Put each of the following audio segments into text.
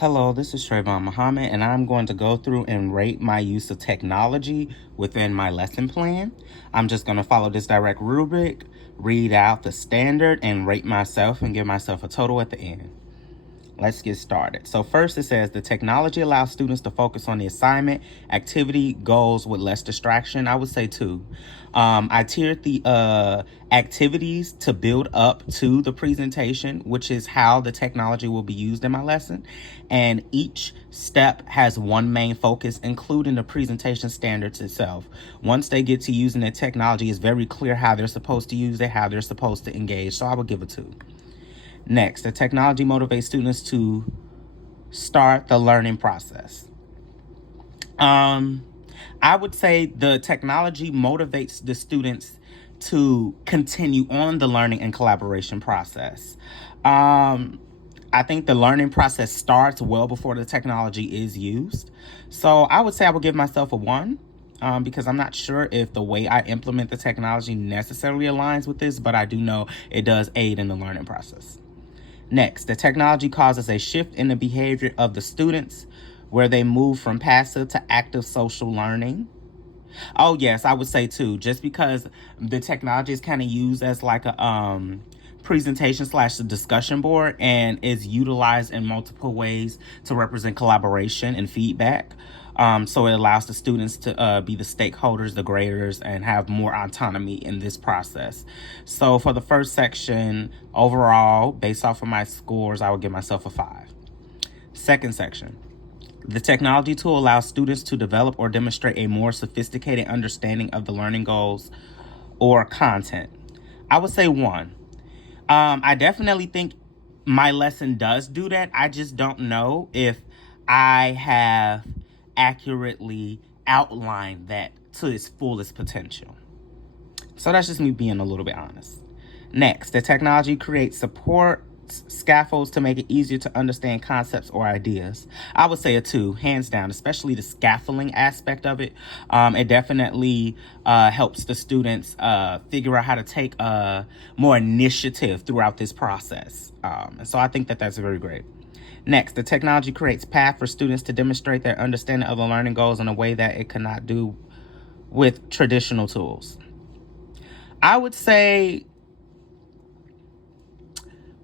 Hello, this is Trayvon Muhammad, and I'm going to go through and rate my use of technology within my lesson plan. I'm just going to follow this direct rubric, read out the standard, and rate myself and give myself a total at the end. Let's get started. So first it says the technology allows students to focus on the assignment, activity, goals with less distraction. I would say 2. I tiered the activities to build up to the presentation, which is how the technology will be used in my lesson. And each step has one main focus, including the presentation standards itself. Once they get to using the technology, it's very clear how they're supposed to use it, how they're supposed to engage. So I would give it 2. Next, the technology motivates students to start the learning process. I would say the technology motivates the students to continue on the learning and collaboration process. I think the learning process starts well before the technology is used. So I would say I would give myself a 1. Because I'm not sure if the way I implement the technology necessarily aligns with this, but I do know it does aid in the learning process. Next, the technology causes a shift in the behavior of the students where they move from passive to active social learning. Oh, yes, I would say too, just because the technology is kind of used as like a presentation / discussion board and is utilized in multiple ways to represent collaboration and feedback. So it allows the students to be the stakeholders, the graders, and have more autonomy in this process. So for the first section, overall, based off of my scores, I would give myself a 5. Second section, the technology tool allows students to develop or demonstrate a more sophisticated understanding of the learning goals or content. I would say 1. I definitely think my lesson does do that. I just don't know if I have accurately outlined that to its fullest potential. So that's just me being a little bit honest. Next, the technology creates support scaffolds to make it easier to understand concepts or ideas. I would say a 2, hands down, especially the scaffolding aspect of it. It definitely helps the students figure out how to take more initiative throughout this process. And so I think that that's very great. Next, the technology creates path for students to demonstrate their understanding of the learning goals in a way that it cannot do with traditional tools. I would say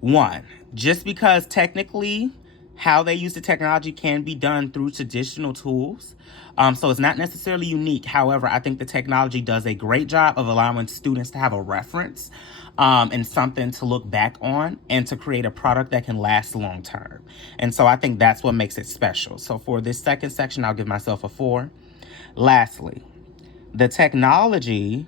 1, just because technically how they use the technology can be done through traditional tools. So it's not necessarily unique. However, I think the technology does a great job of allowing students to have a reference and something to look back on and to create a product that can last long term. And so I think that's what makes it special. So for this second section, I'll give myself a 4. Lastly, the technology